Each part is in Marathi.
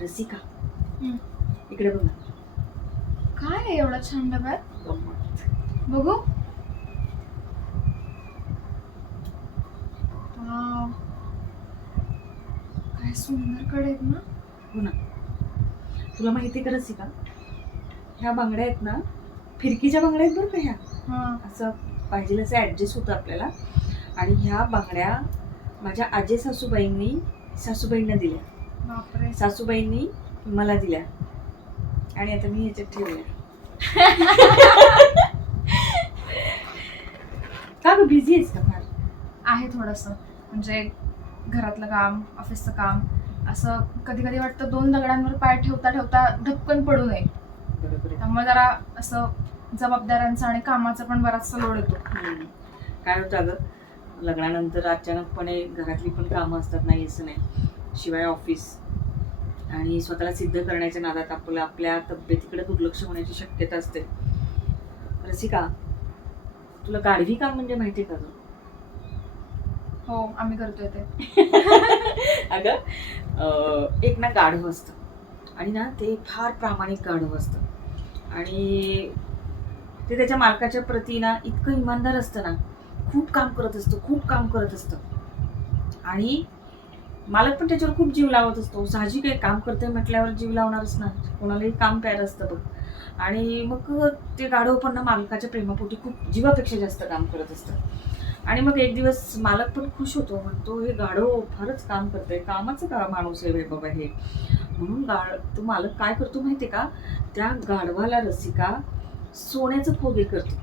रसिका हम्म. इकडे बघ ना. काय आहे एवढा छान डब्यात? गंमत. बघू. वाव. काय सुंदर कडे आहेत ना. हो ना. तुला माहिती आहे का रसिका, ह्या बांगड्या आहेत ना, फिरकीच्या बांगड्या आहेत बरं का ह्या. हा. असं पाहिजे असं ऍडजस्ट होतं आपल्याला. आणि ह्या बांगड्या माझ्या आजी सासूबाईंना दिल्या. बापरे. सासूबाईंनी मला दिल्या आणि आता मी ह्याच्यात ठेवल्या. का ग बिझी आहेस का फार? आहे थोडंसं, म्हणजे घरातलं काम, ऑफिसचं काम, असं कधी कधी वाटतं 2 दगडांवर पाय ठेवता ठेवता धपकन पडू नये. बरोबर आहे. त्यामुळे जरा असं जबाबदाऱ्यांचा आणि कामाचा पण बराचसा लोड येतो. काय होतं अगं, लग्नानंतर अचानकपणे घरातली पण कामं असतात, नाही असं नाही, शिवाय ऑफिस आणि स्वतःला सिद्ध करण्याच्या नादात आपल्या तब्येतीकडे दुर्लक्ष होण्याची शक्यता असते. रसिका, तुला गाढवी काम म्हणजे माहिती आहे का ग? हो, आम्ही करतोय ते. अगं एक ना गाढव असतं आणि ना ते फार प्रामाणिक गाढव असतं आणि ते त्याच्या मालकाच्या प्रती ना इतकं इमानदार असतं ना, खूप काम करत असतं आणि मालक पण त्याच्यावर खूप जीव लावत असतो. साहजिक आहे, काम करते म्हटल्यावर जीव लावणारच ना, कोणालाही काम प्यारं असतं बघ. आणि मग ते गाढव पण ना मालकाच्या प्रेमापोटी खूप जीवापेक्षा जास्त काम करत असतं. आणि मग एक दिवस मालक पण खुश होतो, म्हणतो हे गाढव फारच काम करतंय, कामाचं का माणूस आहे बाबा हे. म्हणून तो मालक काय करतो माहितीये का, त्या गाढवाला रसिका सोन्याचं खोगे करतो.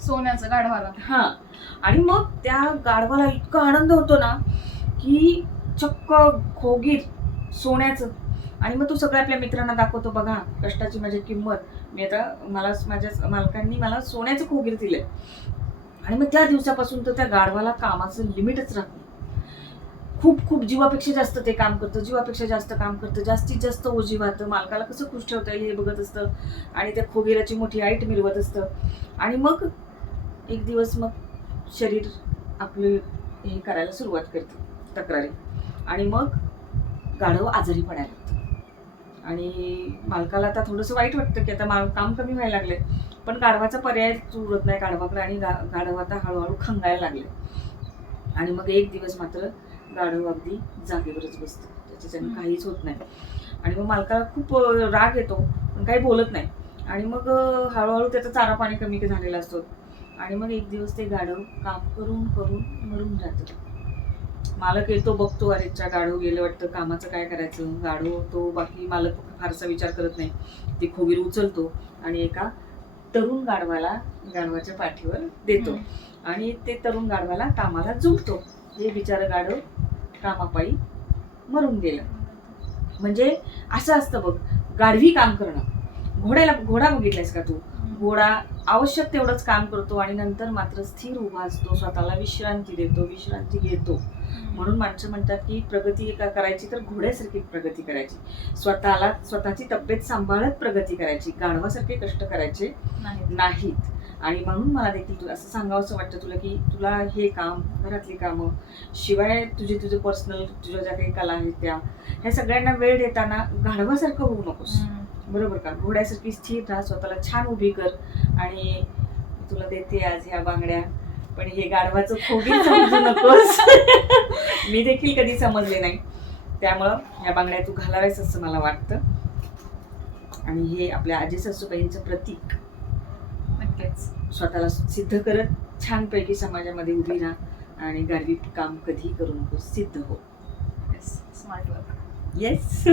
सोन्याचं गाढवाला. हा. आणि मग त्या गाढवाला इतका आनंद होतो ना की चक्क खोगीर सोन्याचं. आणि मग तो सगळ्या आपल्या मित्रांना दाखवतो, बघा कष्टाची माझी किंमत, मी आता माझ्या मालकांनी मला सोन्याचं खोगीर दिलंय. आणि मग त्या दिवसापासून तर त्या गाढवाला कामाचं लिमिटच राहत नाही. खूप जीवापेक्षा जास्त ते काम करतं, जास्तीत जास्त ओझीवातं, मालकाला कसं खुश ठेवता येईल हे बघत असतं आणि त्या खोगीराची मोठी ऐट मिरवत असतं. आणि मग एक दिवस मग शरीर आपलं हे करायला सुरुवात करते, तक्रारी. आणि मग गाढव आजारी पडायला लागतं आणि मालकाला आता थोडंसं वाईट वाटतं की आता काम कमी व्हायला लागले, पण गाढवाचा पर्याय उरत नाही गाढवाकडे आणि गाढव आता हळूहळू खंगायला लागले. आणि मग एक दिवस मात्र गाढव अगदी जागेवरच बसतं, त्याच्याने काहीच होत नाही. आणि मग मालकाला खूप राग येतो, पण काही बोलत नाही. आणि मग हळूहळू त्याचा चारा पाणी कमी झालेला असतो. आणि मग एक दिवस ते गाढव काम करून करून मरून जातं. मालक येतो, बघतो, अरेच्या गाढव गेलं वाटतं, कामाचं काय करायचं. गाढव तो बाकी मालक फारसा विचार करत नाही, ते खोगीर उचलतो आणि एका तरुण गाढवाच्या पाठीवर देतो आणि ते तरुण गाढवाला कामाला जुंपतो. हे बिचारं गाढव कामापायी मरून गेलं. म्हणजे असं असतं बघ, गाढवी काम करणं. घोडा बघितलायस का तू? घोडा आवश्यक तेवढंच काम करतो आणि नंतर मात्र स्थिर उभा असतो, स्वतःला विश्रांती घेतो. म्हणून माणसं म्हणतात की प्रगती करायची तर घोड्यासारखी प्रगती करायची, स्वतःची तब्येत सांभाळत प्रगती करायची, गाढवासारखे कष्ट करायचे नाहीत. आणि म्हणून मला देखील असं सांगावंसं वाटतं तुला की तुला हे काम, घरातली कामं, शिवाय तुझे पर्सनल तुझ्या ज्या काही कला आहेत ह्या सगळ्यांना वेळ देताना गाढवासारखं होऊ नकोस. बरोबर का? घोड्यासारखी स्थिर राहा, स्वतःला छान उभी कर. आणि तुला देते आज ह्या बांगड्या, पण हे गाढवाचं खोगीर समजू नकोस. मी देखील कधी समजले नाही, त्यामुळं ह्या बांगड्या तू घालाव्यास असं मला वाटतं. आणि हे आपल्या आजी सासूबाईंचं प्रतीक. नक्कीच. स्वतःला सिद्ध करत छानपैकी समाजामध्ये उभी राहा आणि गाढवी काम कधीही करू नकोस, सिद्ध हो. Smart work. येस.